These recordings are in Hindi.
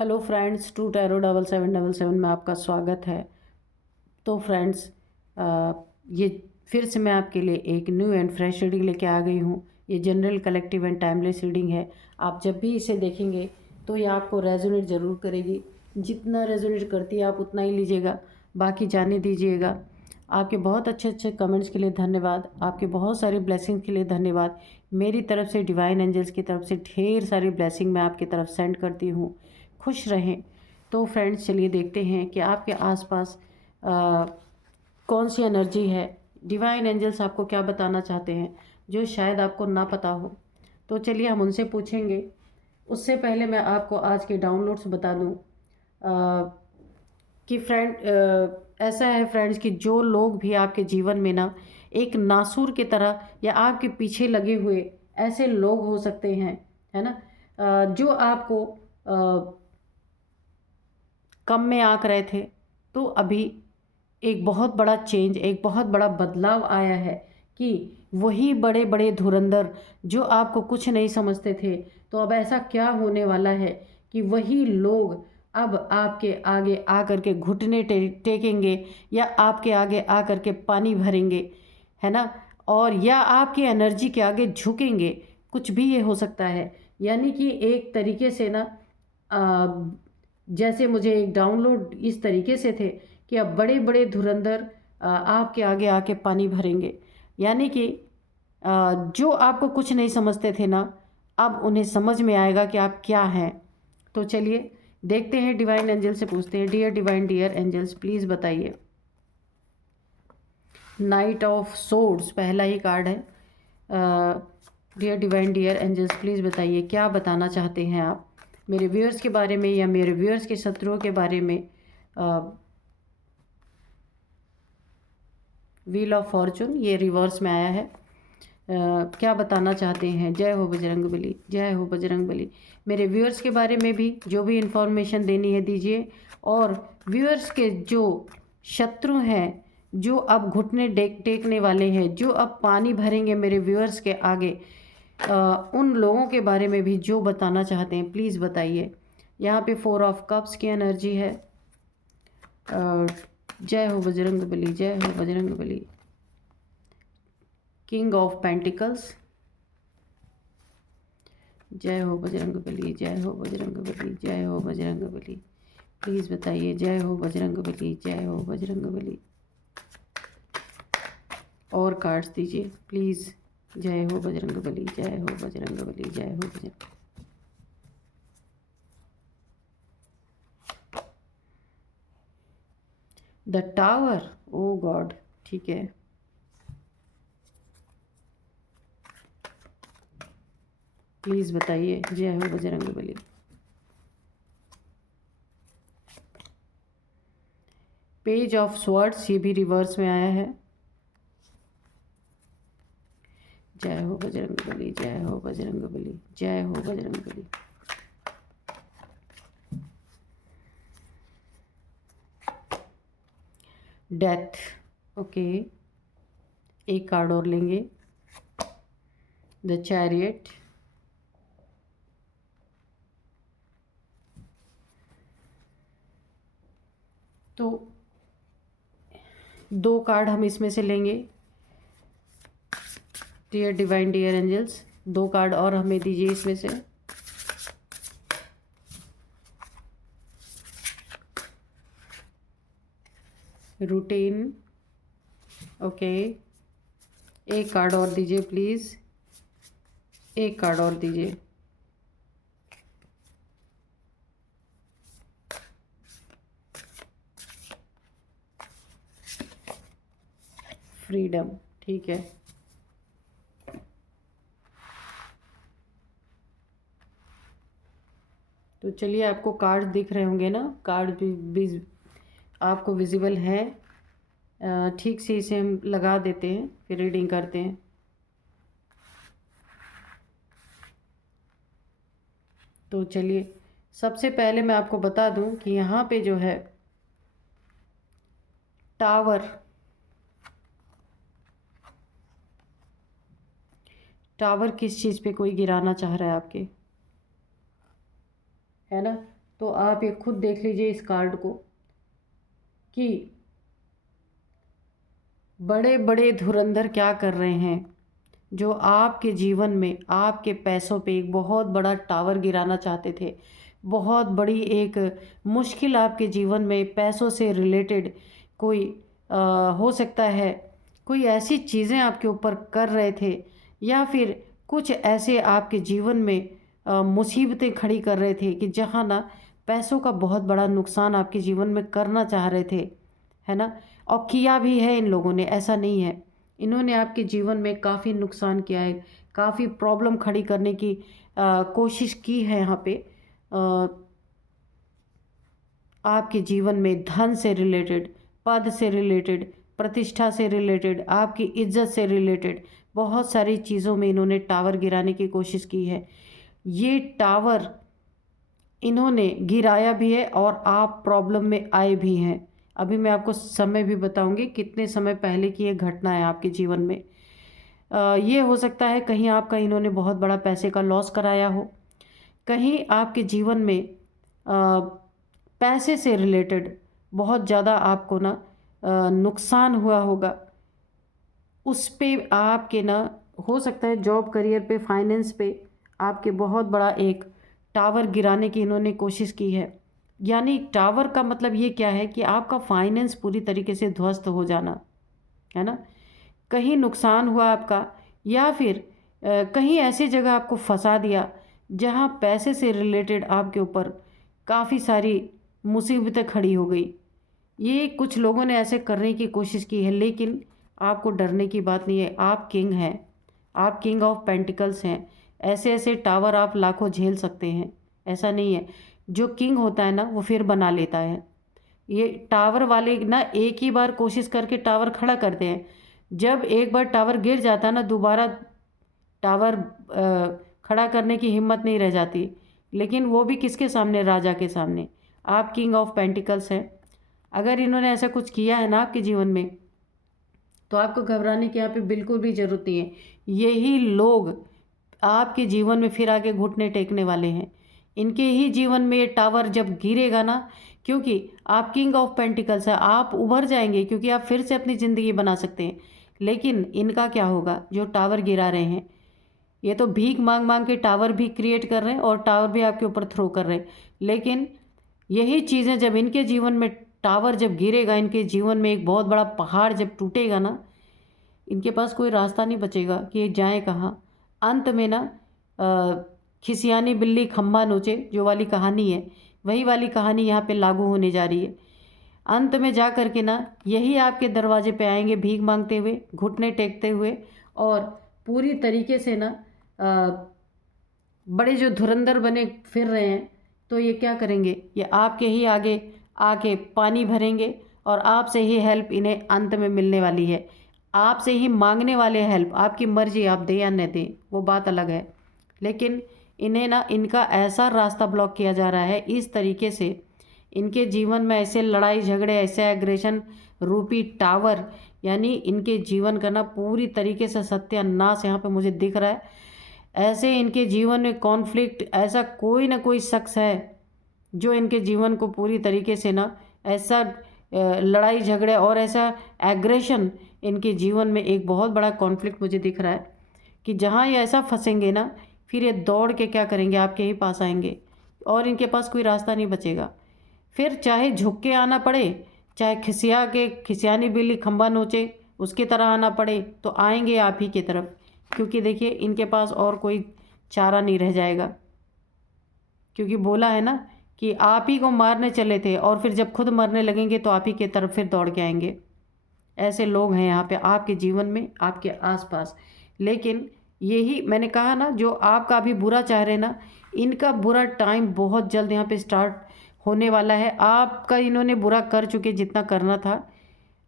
हेलो फ्रेंड्स, टू टैरो 7777 में आपका स्वागत है। तो फ्रेंड्स, ये फिर से मैं आपके लिए एक न्यू एंड फ्रेश रीडिंग लेके आ गई हूँ। ये general, collective and timeless reading है। आप जब भी इसे देखेंगे तो ये आपको रेजोनेट ज़रूर करेगी। जितना रेजोनेट करती है आप उतना ही लीजिएगा, बाकी जाने दीजिएगा। आपके बहुत अच्छे अच्छे कमेंट्स के लिए धन्यवाद। आपके बहुत सारी ब्लेसिंग के लिए धन्यवाद। मेरी तरफ से, डिवाइन एंजल्स की तरफ से ढेर सारी ब्लेसिंग मैं आपकी तरफ सेंड करती हूँ। खुश रहें। तो फ्रेंड्स, चलिए देखते हैं कि आपके आसपास कौन सी एनर्जी है। डिवाइन एंजल्स आपको क्या बताना चाहते हैं जो शायद आपको ना पता हो। तो चलिए हम उनसे पूछेंगे। उससे पहले मैं आपको आज के डाउनलोड्स बता दूं कि ऐसा है फ्रेंड्स कि जो लोग भी आपके जीवन में ना एक नासूर की तरह या आपके पीछे लगे हुए ऐसे लोग हो सकते हैं, है ना, जो आपको कम में आंक रहे थे। तो अभी एक बहुत बड़ा चेंज, एक बहुत बड़ा बदलाव आया है कि वही बड़े बड़े धुरंधर जो आपको कुछ नहीं समझते थे, तो अब ऐसा क्या होने वाला है कि वही लोग अब आपके आगे आकर के घुटने टेकेंगे या आपके आगे आकर के पानी भरेंगे, है ना, और या आपकी एनर्जी के आगे झुकेंगे। कुछ भी ये हो सकता है। यानी कि एक तरीके से ना, जैसे मुझे एक डाउनलोड इस तरीके से थे कि अब बड़े बड़े धुरंधर आपके आगे आके पानी भरेंगे। यानी कि जो आपको कुछ नहीं समझते थे ना, अब उन्हें समझ में आएगा कि आप क्या हैं। तो चलिए देखते हैं, डिवाइन एंजल से पूछते हैं। Dear divine, dear angels, please बताइए। नाइट ऑफ सोर्ड्स पहला ही कार्ड है। Dear divine, dear angels, please बताइए क्या बताना चाहते हैं आप मेरे व्यूअर्स के बारे में या मेरे व्यूअर्स के शत्रुओं के बारे में। व्हील ऑफ फॉर्चून ये रिवर्स में आया है। क्या बताना चाहते हैं। जय हो बजरंग बली, जय हो बजरंग बली। मेरे व्यूअर्स के बारे में भी जो भी इंफॉर्मेशन देनी है दीजिए। और व्यूअर्स के जो शत्रु हैं, जो अब घुटने टेकने वाले हैं, जो अब पानी भरेंगे मेरे व्यूअर्स के आगे, उन लोगों के बारे में भी जो बताना चाहते हैं प्लीज़ बताइए। यहाँ पे 4 ऑफ कप्स की एनर्जी है। जय हो बजरंग बली, जय हो बजरंग बली। किंग ऑफ पेंटिकल्स, जय हो बजरंग बली, जय हो बजरंग बली, जय हो बजरंग बली। प्लीज़ बताइए। जय हो बजरंग बली, जय हो बजरंग बली। और कार्ड्स दीजिए प्लीज़। जय हो बजरंग बली, जय हो बजरंग बली, जय हो Bajrang. The tower, oh god, ठीक है। प्लीज़ बताइए। जय हो Bajrang Bali. Page of swords ये भी रिवर्स में आया है। जय हो बजरंग बली, जय हो बजरंग बली, जय हो बजरंग बली। Death, okay. एक कार्ड और लेंगे। द चैरियट, तो 2 कार्ड हम इसमें से लेंगे। Dear divine, dear angels, 2 card और हमें दीजिए इसमें से। Routine, okay. एक कार्ड और दीजिए प्लीज़, एक कार्ड और दीजिए। फ्रीडम, ठीक है। तो चलिए, आपको कार्ड दिख रहे होंगे ना, कार्ड भी आपको विजिबल है। ठीक से इसे हम लगा देते हैं, फिर रीडिंग करते हैं। तो चलिए, सबसे पहले मैं आपको बता दूं कि यहाँ पे जो है टावर, टावर किस चीज़ पे कोई गिराना चाह रहा है आपके, है ना। तो आप ये खुद देख लीजिए इस कार्ड को कि बड़े बड़े धुरंधर क्या कर रहे हैं, जो आपके जीवन में आपके पैसों पे एक बहुत बड़ा टावर गिराना चाहते थे। बहुत बड़ी एक मुश्किल आपके जीवन में पैसों से रिलेटेड कोई हो सकता है, कोई ऐसी चीज़ें आपके ऊपर कर रहे थे, या फिर कुछ ऐसे आपके जीवन में मुसीबतें खड़ी कर रहे थे कि जहाँ ना पैसों का बहुत बड़ा नुकसान आपके जीवन में करना चाह रहे थे, है ना। और किया भी है इन लोगों ने, ऐसा नहीं है। इन्होंने आपके जीवन में काफ़ी नुकसान किया है, काफ़ी प्रॉब्लम खड़ी करने की कोशिश की है यहाँ पे। आपके जीवन में धन से रिलेटेड, पद से रिलेटेड, प्रतिष्ठा से रिलेटेड, आपकी इज्जत से रिलेटेड बहुत सारी चीज़ों में इन्होंने टावर गिराने की कोशिश की है। ये टावर इन्होंने गिराया भी है और आप प्रॉब्लम में आए भी हैं। अभी मैं आपको समय भी बताऊंगी कितने समय पहले की ये घटना है आपके जीवन में। ये हो सकता है कहीं आपका इन्होंने बहुत बड़ा पैसे का लॉस कराया हो, कहीं आपके जीवन में पैसे से रिलेटेड बहुत ज़्यादा आपको ना नुकसान हुआ होगा। उस पे आपके ना हो सकता है जॉब करियर पे, फाइनेंस पे आपके बहुत बड़ा एक टावर गिराने की इन्होंने कोशिश की है। यानी टावर का मतलब ये क्या है कि आपका फाइनेंस पूरी तरीके से ध्वस्त हो जाना, है ना। कहीं नुकसान हुआ आपका, या फिर कहीं ऐसी जगह आपको फंसा दिया जहाँ पैसे से रिलेटेड आपके ऊपर काफ़ी सारी मुसीबतें खड़ी हो गई। ये कुछ लोगों ने ऐसे करने की कोशिश की है, लेकिन आपको डरने की बात नहीं है। आप किंग हैं, आप किंग ऑफ पेंटिकल्स हैं। ऐसे ऐसे टावर आप लाखों झेल सकते हैं, ऐसा नहीं है। जो किंग होता है ना वो फिर बना लेता है। ये टावर वाले ना एक ही बार कोशिश करके टावर खड़ा करते हैं, जब एक बार टावर गिर जाता है ना दोबारा टावर खड़ा करने की हिम्मत नहीं रह जाती। लेकिन वो भी किसके सामने? राजा के सामने। आप किंग ऑफ पेंटिकल्स हैं। अगर इन्होंने ऐसा कुछ किया है ना आपके जीवन में, तो आपको घबराने की यहाँ पे बिल्कुल भी ज़रूरत नहीं है। यही लोग आपके जीवन में फिर आगे घुटने टेकने वाले हैं। इनके ही जीवन में ये टावर जब गिरेगा ना, क्योंकि आप किंग ऑफ पेंटिकल्स है, आप उभर जाएंगे क्योंकि आप फिर से अपनी ज़िंदगी बना सकते हैं। लेकिन इनका क्या होगा? जो टावर गिरा रहे हैं, ये तो भीख मांग मांग के टावर भी क्रिएट कर रहे हैं और टावर भी आपके ऊपर थ्रो कर रहे हैं। लेकिन यही चीज़ें जब इनके जीवन में टावर जब गिरेगा, इनके जीवन में एक बहुत बड़ा पहाड़ जब टूटेगा ना, इनके पास कोई रास्ता नहीं बचेगा कि ये जाए कहाँ। अंत में ना खिसियानी बिल्ली खम्बा नोचे जो वाली कहानी है, वही वाली कहानी यहाँ पे लागू होने जा रही है। अंत में जा कर के ना यही आपके दरवाजे पे आएंगे भीख मांगते हुए, घुटने टेकते हुए, और पूरी तरीके से ना बड़े जो धुरंधर बने फिर रहे हैं, तो ये क्या करेंगे? ये आपके ही आगे आके पानी भरेंगे और आपसे ही हेल्प इन्हें अंत में मिलने वाली है। आपसे ही मांगने वाले हेल्प, आपकी मर्जी आप दें या न दें वो बात अलग है। लेकिन इन्हें ना इनका ऐसा रास्ता ब्लॉक किया जा रहा है इस तरीके से, इनके जीवन में ऐसे लड़ाई झगड़े, ऐसे एग्रेशन रूपी टावर, यानी इनके जीवन का ना पूरी तरीके से सत्यानाश यहाँ पे मुझे दिख रहा है। ऐसे इनके जीवन में कॉन्फ्लिक्ट, ऐसा कोई ना कोई शख्स है जो इनके जीवन को पूरी तरीके से ना ऐसा लड़ाई झगड़े और ऐसा एग्रेशन, इनके जीवन में एक बहुत बड़ा कॉन्फ्लिक्ट मुझे दिख रहा है कि जहाँ ये ऐसा फंसेंगे ना, फिर ये दौड़ के क्या करेंगे? आपके ही पास आएंगे और इनके पास कोई रास्ता नहीं बचेगा। फिर चाहे झुक के आना पड़े, चाहे खिसियानी बिल्ली खंबा नोचे उसकी तरह आना पड़े, तो आएंगे आप ही की तरफ। क्योंकि देखिए इनके पास और कोई चारा नहीं रह जाएगा, क्योंकि बोला है ना कि आप ही को मारने चले थे और फिर जब खुद मरने लगेंगे तो आप ही की तरफ फिर दौड़ के आएंगे। ऐसे लोग हैं यहाँ पे आपके जीवन में, आपके आसपास। लेकिन यही मैंने कहा ना, जो आपका अभी बुरा चाह रहे ना, इनका बुरा टाइम बहुत जल्द यहाँ पे स्टार्ट होने वाला है। आपका इन्होंने बुरा कर चुके जितना करना था,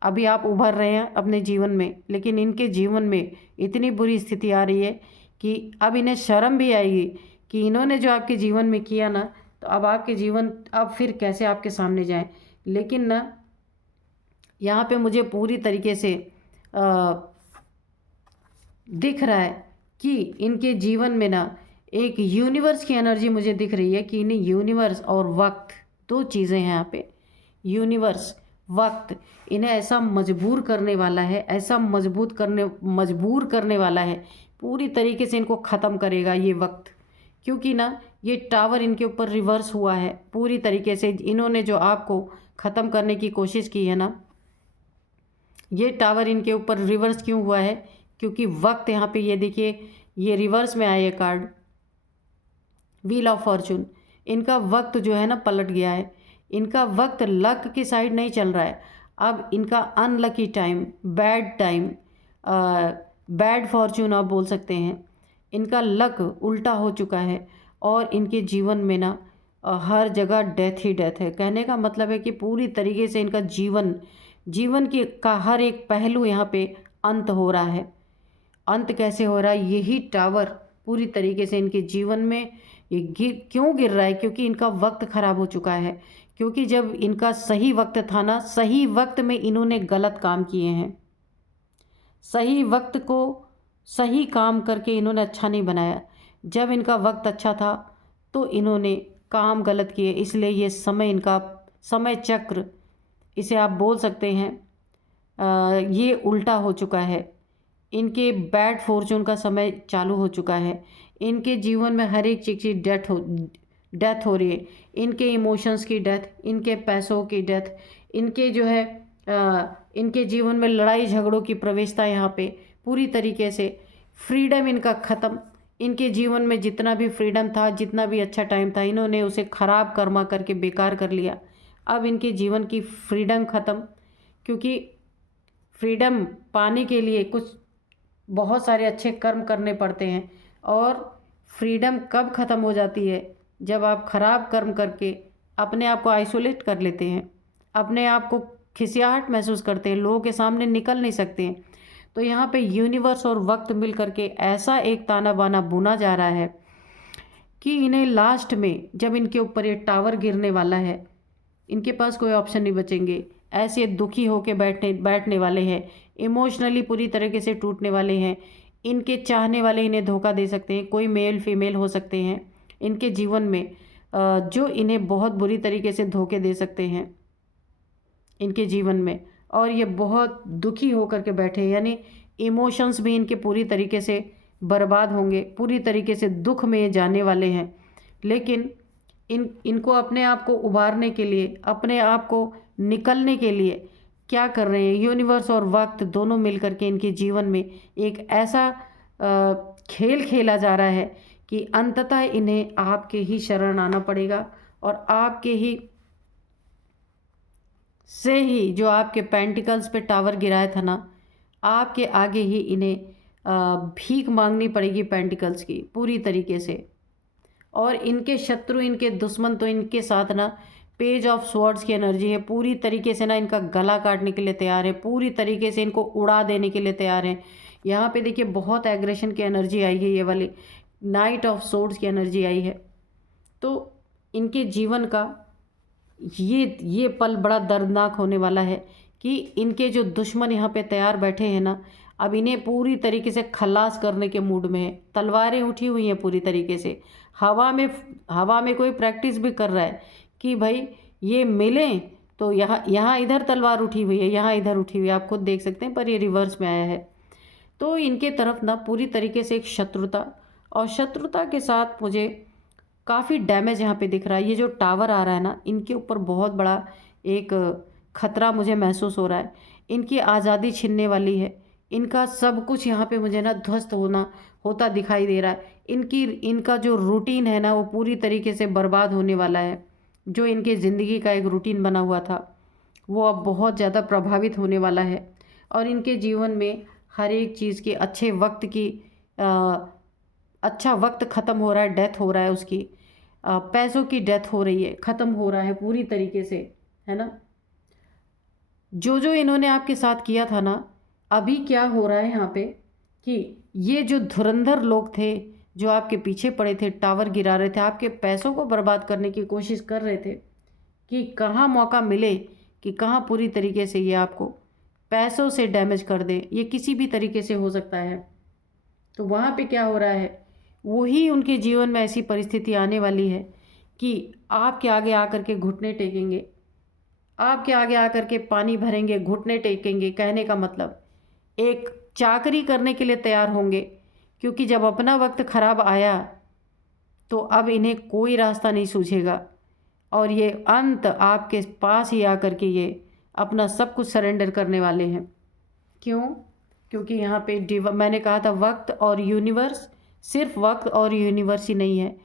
अभी आप उभर रहे हैं अपने जीवन में, लेकिन इनके जीवन में इतनी बुरी स्थिति आ रही है कि अब इन्हें शर्म भी आएगी कि इन्होंने जो आपके जीवन में किया ना, तो अब आपके जीवन अब फिर कैसे आपके सामने जाएं। लेकिन ना यहाँ पे मुझे पूरी तरीके से दिख रहा है कि इनके जीवन में ना एक यूनिवर्स की एनर्जी मुझे दिख रही है कि इन्हें यूनिवर्स और वक्त, दो चीज़ें हैं यहाँ पे। यूनिवर्स, वक्त इन्हें ऐसा मजबूर करने वाला है, ऐसा मजबूर करने वाला है, पूरी तरीके से इनको ख़त्म करेगा ये वक्त। क्योंकि ना ये टावर इनके ऊपर रिवर्स हुआ है पूरी तरीके से। इन्होंने जो आपको ख़त्म करने की कोशिश की है ना, ये टावर इनके ऊपर रिवर्स क्यों हुआ है? क्योंकि वक्त यहाँ पे ये देखिए, ये रिवर्स में आया ये कार्ड, व्हील ऑफ फॉर्चून। इनका वक्त जो है ना पलट गया है। इनका वक्त लक की साइड नहीं चल रहा है, अब इनका unlucky time, bad time, bad Fortune आप बोल सकते हैं। इनका लक उल्टा हो चुका है और इनके जीवन में ना हर जगह डेथ ही डेथ है। कहने का मतलब है कि पूरी तरीके से इनका जीवन की का हर एक पहलू यहाँ पे अंत हो रहा है। अंत कैसे हो रहा है? यही टावर पूरी तरीके से इनके जीवन में ये क्यों गिर रहा है? क्योंकि इनका वक्त ख़राब हो चुका है। क्योंकि जब इनका सही वक्त था ना, सही वक्त में इन्होंने गलत काम किए हैं। सही वक्त को सही काम करके इन्होंने अच्छा नहीं बनाया। जब इनका वक्त अच्छा था तो इन्होंने काम गलत किए, इसलिए ये समय, इनका समय चक्र इसे आप बोल सकते हैं ये उल्टा हो चुका है। इनके बैड फॉर्चून का समय चालू हो चुका है। इनके जीवन में हर एक चीज़ की डेथ हो रही है। इनके इमोशंस की डेथ, इनके पैसों की डेथ, इनके जो है इनके जीवन में लड़ाई झगड़ों की प्रवेशता यहाँ पे पूरी तरीके से। फ्रीडम इनका ख़त्म। इनके जीवन में जितना भी फ्रीडम था, जितना भी अच्छा टाइम था, इन्होंने उसे ख़राब कर्मा करके बेकार कर लिया। अब इनके जीवन की फ्रीडम ख़त्म। क्योंकि फ्रीडम पाने के लिए कुछ बहुत सारे अच्छे कर्म करने पड़ते हैं। और फ्रीडम कब ख़त्म हो जाती है? जब आप ख़राब कर्म करके अपने आप को आइसोलेट कर लेते हैं, अपने आप को खिसियाहट महसूस करते हैं, लोगों के सामने निकल नहीं सकते हैं। तो यहाँ पे यूनिवर्स और वक्त मिल करके ऐसा एक ताना बाना बुना जा रहा है कि इन्हें लास्ट में जब इनके ऊपर ये टावर गिरने वाला है, इनके पास कोई ऑप्शन नहीं बचेंगे। ऐसे दुखी होकर बैठने वाले हैं, इमोशनली पूरी तरीके से टूटने वाले हैं। इनके चाहने वाले इन्हें धोखा दे सकते हैं, कोई मेल फीमेल हो सकते हैं इनके जीवन में, जो इन्हें बहुत बुरी तरीके से धोखे दे सकते हैं इनके जीवन में। और ये बहुत दुखी होकर के बैठे हैं, यानी इमोशंस भी इनके पूरी तरीके से बर्बाद होंगे, पूरी तरीके से दुख में जाने वाले हैं। लेकिन इनको अपने आप को उबारने के लिए, अपने आप को निकलने के लिए क्या कर रहे हैं? यूनिवर्स और वक्त दोनों मिलकर के इनके जीवन में एक ऐसा खेल खेला जा रहा है कि अंततः इन्हें आपके ही शरण आना पड़ेगा। और आपके ही से ही जो आपके पेंटिकल्स पे टावर गिराया था ना, आपके आगे ही इन्हें भीख मांगनी पड़ेगी पेंटिकल्स की पूरी तरीके से। और इनके शत्रु, इनके दुश्मन तो इनके साथ ना पेज ऑफ स्वॉर्ड्स की एनर्जी है, पूरी तरीके से ना इनका गला काटने के लिए तैयार है, पूरी तरीके से इनको उड़ा देने के लिए तैयार है। यहाँ पे देखिए बहुत एग्रेशन की एनर्जी आई है, ये वाली नाइट ऑफ स्वॉर्ड्स की एनर्जी आई है। तो इनके जीवन का ये पल बड़ा दर्दनाक होने वाला है कि इनके जो दुश्मन यहाँ पे तैयार बैठे हैं ना, अब इन्हें पूरी तरीके से खल्लास करने के मूड में है। तलवारें उठी हुई हैं पूरी तरीके से, हवा में कोई प्रैक्टिस भी कर रहा है कि भाई ये मिलें तो यहाँ इधर तलवार उठी हुई है, यहाँ इधर उठी हुई है, आप खुद देख सकते हैं, पर ये रिवर्स में आया है। तो इनके तरफ ना पूरी तरीके से एक शत्रुता, और शत्रुता के साथ मुझे काफ़ी डैमेज यहाँ पे दिख रहा है। ये जो टावर आ रहा है ना, इनके ऊपर बहुत बड़ा एक खतरा मुझे महसूस हो रहा है। इनकी आज़ादी छिनने वाली है, इनका सब कुछ यहाँ पे मुझे ना ध्वस्त होता दिखाई दे रहा है। इनका जो रूटीन है ना, वो पूरी तरीके से बर्बाद होने वाला है। जो इनके ज़िंदगी का एक रूटीन बना हुआ था, वो अब बहुत ज़्यादा प्रभावित होने वाला है। और इनके जीवन में हर एक चीज़ के अच्छे वक्त की अच्छा वक्त ख़त्म हो रहा है, डेथ हो रहा है उसकी, पैसों की डेथ हो रही है, ख़त्म हो रहा है पूरी तरीके से, है ना। जो इन्होंने आपके साथ किया था ना, अभी क्या हो रहा है यहाँ पे कि ये जो धुरंधर लोग थे, जो आपके पीछे पड़े थे, टावर गिरा रहे थे, आपके पैसों को बर्बाद करने की कोशिश कर रहे थे कि कहाँ मौका मिले, कि कहाँ पूरी तरीके से ये आपको पैसों से डैमेज कर दे। ये किसी भी तरीके से हो सकता है। तो वहाँ पे क्या हो रहा है, वही उनके जीवन में ऐसी परिस्थिति आने वाली है कि आपके आगे आकर के घुटने टेकेंगे, आपके आगे आकर के पानी भरेंगे, घुटने टेकेंगे। कहने का मतलब एक चाकरी करने के लिए तैयार होंगे, क्योंकि जब अपना वक्त ख़राब आया तो अब इन्हें कोई रास्ता नहीं सूझेगा और ये अंत आपके पास ही आकर के ये अपना सब कुछ सरेंडर करने वाले हैं। क्यों? क्योंकि यहाँ पे मैंने कहा था वक्त और यूनिवर्स, सिर्फ वक्त और यूनिवर्स ही नहीं है,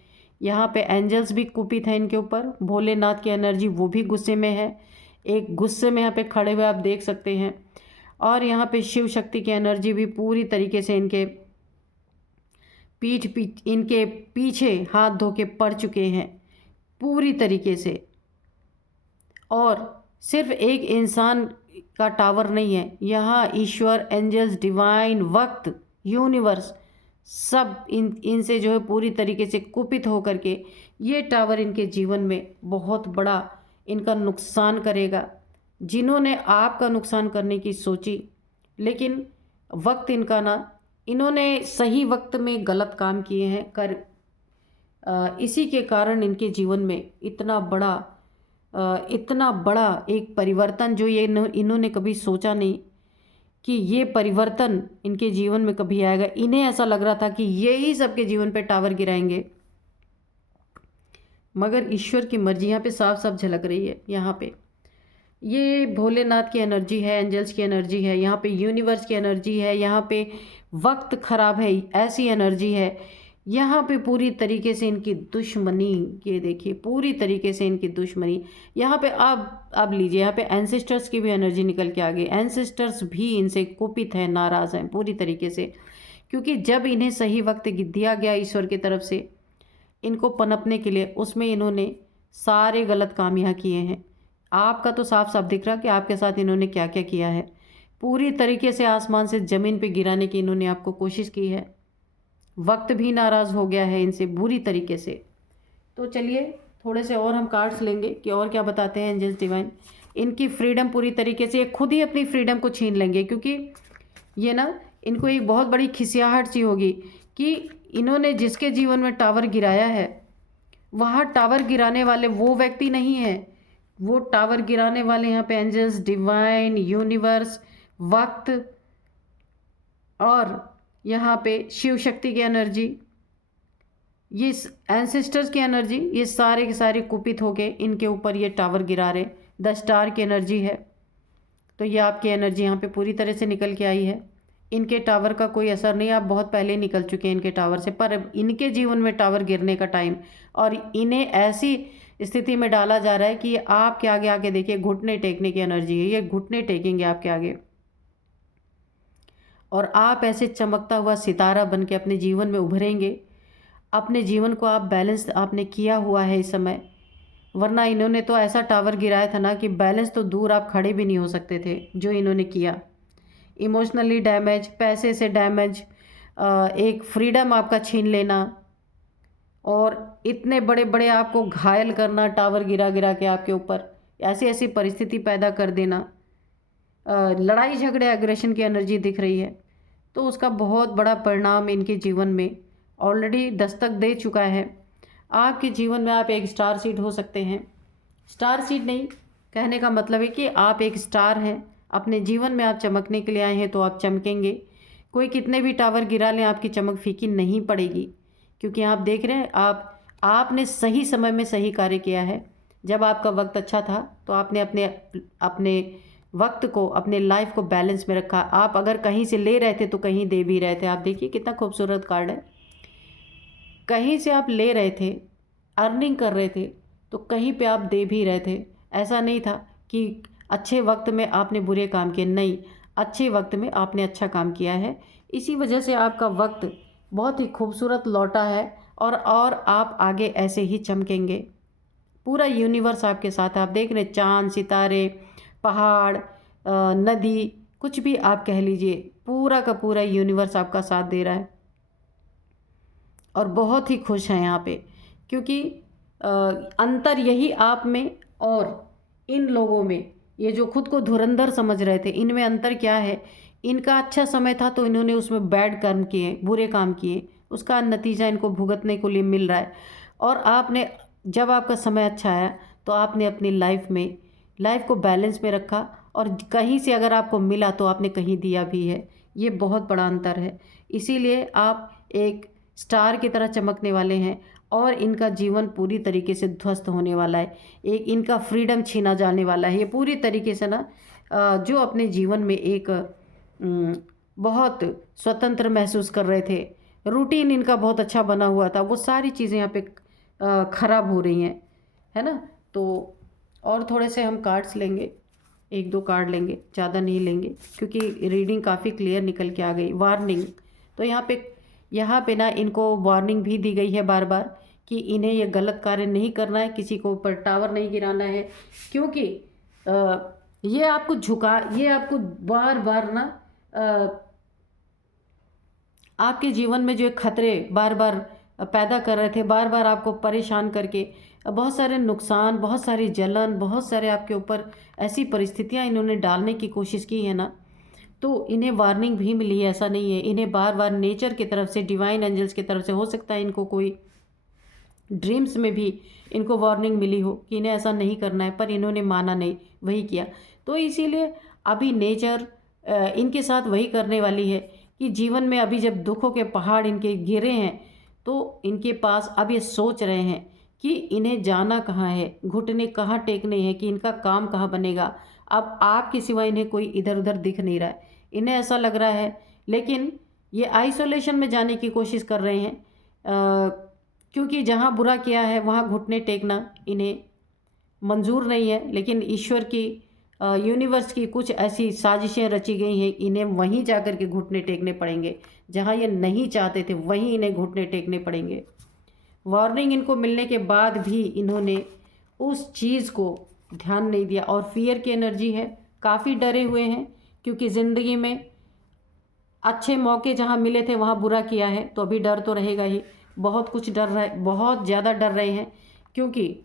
यहाँ पे एंजल्स भी कुपित हैं इनके ऊपर। भोलेनाथ की एनर्जी वो भी गुस्से में है, एक गुस्से में यहाँ पे खड़े हुए आप देख सकते हैं। और यहाँ पे शिव शक्ति की एनर्जी भी पूरी तरीके से इनके इनके पीछे हाथ धो के पड़ चुके हैं पूरी तरीके से। और सिर्फ एक इंसान का टावर नहीं है, यहाँ ईश्वर, एंजल्स, डिवाइन, वक्त, यूनिवर्स सब इनसे जो है पूरी तरीके से कुपित होकर के ये टावर इनके जीवन में बहुत बड़ा इनका नुकसान करेगा। जिन्होंने आपका नुकसान करने की सोची, लेकिन वक्त इनका ना, इन्होंने सही वक्त में गलत काम किए हैं इसी के कारण इनके जीवन में इतना बड़ा एक परिवर्तन जो ये इन्होंने कभी सोचा नहीं कि ये परिवर्तन इनके जीवन में कभी आएगा। इन्हें ऐसा लग रहा था कि ये ही सबके जीवन पे टावर गिराएंगे, मगर ईश्वर की मर्जी यहाँ पे साफ साफ झलक रही है। यहाँ पे ये भोलेनाथ की एनर्जी है, एंजल्स की एनर्जी है, यहाँ पे यूनिवर्स की एनर्जी है, यहाँ पे वक्त खराब है ऐसी एनर्जी है, यहाँ पे पूरी तरीके से इनकी दुश्मनी, ये देखिए पूरी तरीके से इनकी दुश्मनी। यहाँ पे आप लीजिए, यहाँ पे एंसेस्टर्स की भी एनर्जी निकल के आ गई। एंसेस्टर्स भी इनसे कुपित हैं, नाराज़ हैं पूरी तरीके से, क्योंकि जब इन्हें सही वक्त दिया गया ईश्वर की तरफ से इनको पनपने के लिए, उसमें इन्होंने सारे गलत काम यहाँ किए हैं। आपका तो साफ साफ दिख रहा कि आपके साथ इन्होंने क्या क्या किया है। पूरी तरीके से आसमान से ज़मीन पे गिराने की इन्होंने आपको कोशिश की है। वक्त भी नाराज़ हो गया है इनसे बुरी तरीके से। तो चलिए थोड़े से और हम कार्ड्स लेंगे कि और क्या बताते हैं एंजल्स डिवाइन। इनकी फ्रीडम पूरी तरीके से, खुद ही अपनी फ्रीडम को छीन लेंगे, क्योंकि ये ना इनको एक बहुत बड़ी खिसियाहट सी होगी कि इन्होंने जिसके जीवन में टावर गिराया है, वहाँ टावर गिराने वाले वो व्यक्ति नहीं है, वो टावर गिराने वाले यहाँ पे एंजल्स, डिवाइन, यूनिवर्स, वक्त और यहाँ पे शिव शक्ति की एनर्जी, ये एंसेस्टर्स की एनर्जी, ये सारे के सारे कुपित होके इनके ऊपर ये टावर गिरा रहे। 10 स्टार की एनर्जी है, तो ये आपकी एनर्जी यहाँ पे पूरी तरह से निकल के आई है। इनके टावर का कोई असर नहीं, आप बहुत पहले निकल चुके हैं इनके टावर से, पर इनके जीवन में टावर गिरने का टाइम, और इन्हें ऐसी स्थिति में डाला जा रहा है कि आपके आगे आके देखिए घुटने टेकने की एनर्जी है, ये घुटने टेकेंगे आपके आगे, और आप ऐसे चमकता हुआ सितारा बन के अपने जीवन में उभरेंगे। अपने जीवन को आप बैलेंस आपने किया हुआ है इस समय, वरना इन्होंने तो ऐसा टावर गिराया था ना कि बैलेंस तो दूर, आप खड़े भी नहीं हो सकते थे जो इन्होंने किया। इमोशनली डैमेज, पैसे से डैमेज, एक फ्रीडम आपका छीन लेना, और इतने बड़े बड़े आपको घायल करना, टावर गिरा गिरा के आपके ऊपर ऐसी ऐसी परिस्थिति पैदा कर देना, लड़ाई झगड़े, एग्रेशन की एनर्जी दिख रही है। तो उसका बहुत बड़ा परिणाम इनके जीवन में ऑलरेडी दस्तक दे चुका है। आपके जीवन में आप एक स्टार सीड हो सकते हैं। स्टार सीड नहीं, कहने का मतलब है कि आप एक स्टार हैं, अपने जीवन में आप चमकने के लिए आए हैं तो आप चमकेंगे। कोई कितने भी टावर गिरा लें, आपकी चमक फीकी नहीं पड़ेगी, क्योंकि आप देख रहे हैं आपने सही समय में सही कार्य किया है। जब आपका वक्त अच्छा था तो आपने अपने वक्त को, अपने लाइफ को बैलेंस में रखा। आप अगर कहीं से ले रहे थे तो कहीं दे भी रहे थे। आप देखिए कितना खूबसूरत कार्ड है, कहीं से आप ले रहे थे, अर्निंग कर रहे थे, तो कहीं पे आप दे भी रहे थे। ऐसा नहीं था कि अच्छे वक्त में आपने बुरे काम किए, नहीं, अच्छे वक्त में आपने अच्छा काम किया है। इसी वजह से आपका वक्त बहुत ही खूबसूरत लौटा है, और आप आगे ऐसे ही चमकेंगे। पूरा यूनिवर्स आपके साथ है। आप देख रहे हैं चाँद, सितारे, पहाड़, नदी, कुछ भी आप कह लीजिए, पूरा का पूरा यूनिवर्स आपका साथ दे रहा है, और बहुत ही खुश हैं यहाँ पे, क्योंकि अंतर यही आप में और इन लोगों में, ये जो खुद को धुरंधर समझ रहे थे, इनमें अंतर क्या है? इनका अच्छा समय था तो इन्होंने उसमें बैड कर्म किए, बुरे काम किए, उसका नतीजा इनको भुगतने को लिए मिल रहा है। और आपने, जब आपका समय अच्छा आया तो आपने अपनी लाइफ को बैलेंस में रखा, और कहीं से अगर आपको मिला तो आपने कहीं दिया भी है। ये बहुत बड़ा अंतर है। इसीलिए आप एक स्टार की तरह चमकने वाले हैं, और इनका जीवन पूरी तरीके से ध्वस्त होने वाला है। एक इनका फ्रीडम छीना जाने वाला है। ये पूरी तरीके से ना जो अपने जीवन में एक बहुत स्वतंत्र महसूस कर रहे थे, रूटीन इनका बहुत अच्छा बना हुआ था, वो सारी चीज़ें यहाँ पे ख़राब हो रही हैं, है ना। तो और थोड़े से हम कार्ड्स लेंगे, एक दो कार्ड लेंगे, ज़्यादा नहीं लेंगे, क्योंकि रीडिंग काफ़ी क्लियर निकल के आ गई। वार्निंग, तो यहाँ पे ना इनको वार्निंग भी दी गई है बार बार कि इन्हें ये गलत कार्य नहीं करना है, किसी को ऊपर टावर नहीं गिराना है, क्योंकि ये आपको बार बार ना आपके जीवन में जो खतरे बार बार पैदा कर रहे थे, बार बार आपको परेशान करके, बहुत सारे नुकसान, बहुत सारी जलन, बहुत सारे आपके ऊपर ऐसी परिस्थितियां इन्होंने डालने की कोशिश की है ना, तो इन्हें वार्निंग भी मिली है। ऐसा नहीं है, इन्हें बार बार नेचर की तरफ से, डिवाइन एंजल्स की तरफ से, हो सकता है इनको कोई ड्रीम्स में भी इनको वार्निंग मिली हो कि इन्हें ऐसा नहीं करना है, पर इन्होंने माना नहीं, वही किया। तो इसीलिए अभी नेचर इनके साथ वही करने वाली है कि जीवन में अभी जब दुखों के पहाड़ इनके गिरे हैं, तो इनके पास अब ये सोच रहे हैं कि इन्हें जाना कहाँ है, घुटने कहाँ टेकने हैं, कि इनका काम कहाँ बनेगा। अब आपके सिवा इन्हें कोई इधर उधर दिख नहीं रहा है, इन्हें ऐसा लग रहा है। लेकिन ये आइसोलेशन में जाने की कोशिश कर रहे हैं, क्योंकि जहाँ बुरा किया है वहाँ घुटने टेकना इन्हें मंजूर नहीं है। लेकिन ईश्वर की, यूनिवर्स की कुछ ऐसी साजिशें रची गई हैं, इन्हें वहीं जाकर के घुटने टेकने पड़ेंगे, जहाँ ये नहीं चाहते थे वहीं इन्हें घुटने टेकने पड़ेंगे। वार्निंग इनको मिलने के बाद भी इन्होंने उस चीज़ को ध्यान नहीं दिया, और फियर की एनर्जी है, काफ़ी डरे हुए हैं, क्योंकि ज़िंदगी में अच्छे मौके जहाँ मिले थे वहाँ बुरा किया है, तो अभी डर तो रहेगा ही। बहुत कुछ डर रहा है, बहुत ज़्यादा डर रहे हैं, क्योंकि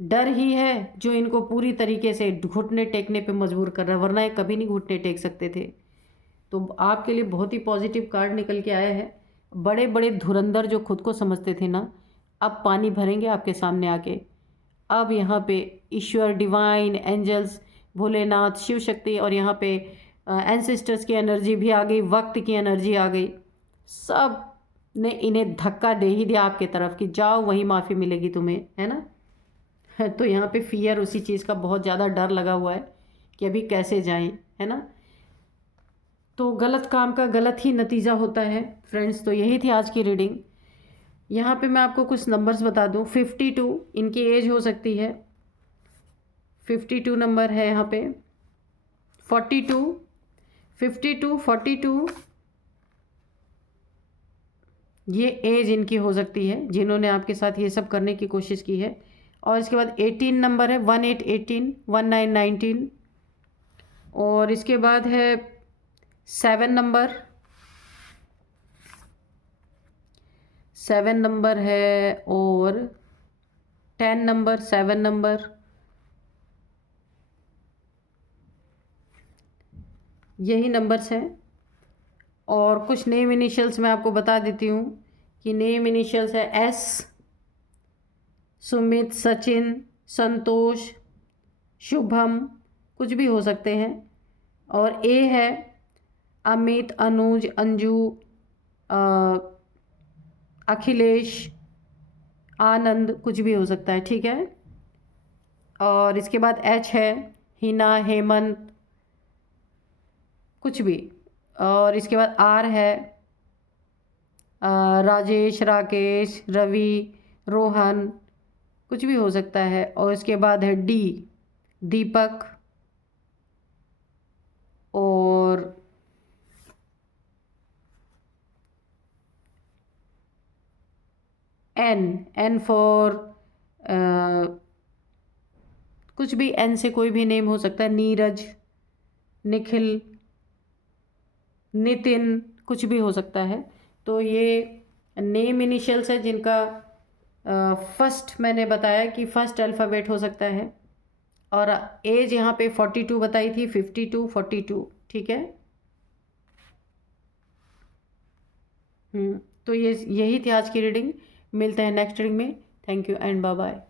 डर ही है जो इनको पूरी तरीके से घुटने टेकने पे मजबूर कर रहा है, वरना ये कभी नहीं घुटने टेक सकते थे। तो आपके लिए बहुत ही पॉजिटिव कार्ड निकल के आया है। बड़े बड़े धुरंधर जो खुद को समझते थे ना, अब पानी भरेंगे आपके सामने आके। अब यहाँ पे ईश्वर, डिवाइन एंजल्स, भोलेनाथ, शिव शक्ति, और यहाँ पे एंसेस्टर्स की एनर्जी भी आ गई, वक्त की एनर्जी आ गई, सब ने इन्हें धक्का दे ही दिया आपके तरफ कि जाओ वहीं माफ़ी मिलेगी तुम्हें, है ना। तो यहाँ पे फियर, उसी चीज़ का बहुत ज़्यादा डर लगा हुआ है कि अभी कैसे जाएं, है ना। तो गलत काम का गलत ही नतीजा होता है फ्रेंड्स। तो यही थी आज की रीडिंग। यहाँ पे मैं आपको कुछ नंबर्स बता दूँ। 52 इनकी एज हो सकती है, 52 नंबर है यहाँ पे, 42, 52, 42, ये एज इनकी हो सकती है जिन्होंने आपके साथ ये सब करने की कोशिश की है। और इसके बाद 18 नंबर है, 18, 18, 19, 19, और इसके बाद है 7 नंबर, 7 नंबर है, और 10 नंबर, 7 नंबर, यही नंबर्स हैं। और कुछ नेम इनिशियल्स मैं आपको बता देती हूँ कि नेम इनिशियल्स है एस, सुमित, सचिन, संतोष, शुभम, कुछ भी हो सकते हैं। और ए है अमित, अनुज, अंजू, अखिलेश, आनंद, कुछ भी हो सकता है, ठीक है। और इसके बाद एच है हिना, हेमंत, कुछ भी। और इसके बाद आर है राजेश, राकेश, रवि, रोहन, कुछ भी हो सकता है। और इसके बाद है डी, दीपक, और एन, एन फॉर कुछ भी, एन से कोई भी नेम हो सकता है, नीरज, निखिल, नितिन, कुछ भी हो सकता है। तो ये नेम इनिशियल्स है जिनका फर्स्ट मैंने बताया कि फर्स्ट अल्फ़ाबेट हो सकता है। और एज यहाँ पे 42 बताई थी, 52, 42, ठीक है। तो ये यही थी आज की रीडिंग। मिलते हैं नेक्स्ट रीडिंग में। Thank you and bye bye.